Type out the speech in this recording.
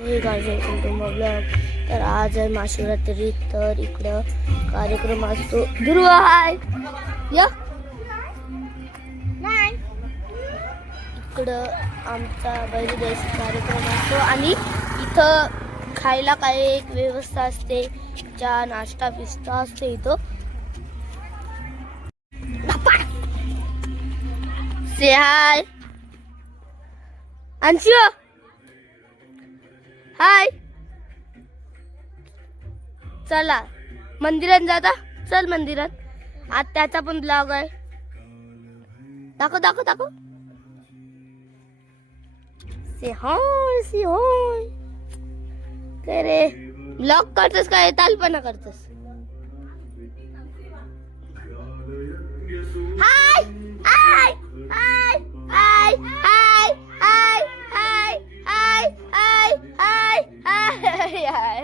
हे गार्जन कुटुंब ब्लॉग. तर आज आहे महाशिवरात्री. तर इकडं कार्यक्रम असतो. ध्रुव हाय या नाही. इकडं आमचा बैलदेशी कार्यक्रम असतो आणि इथं खायला काय एक व्यवस्था असते. चहा नाश्ता पिस्ता असते इथं. से हाय अंशु हाय. चला मंदिरात जाता. चल मंदिरात. आज त्याचा पण ब्लॉग आहे. दाखव दाखव दाखव. से हाय काय रे ब्लॉग करतस काय तालपणा करतस. हाय हाय हाय हाय हाय हाय हाय हाय हाय हाय हाय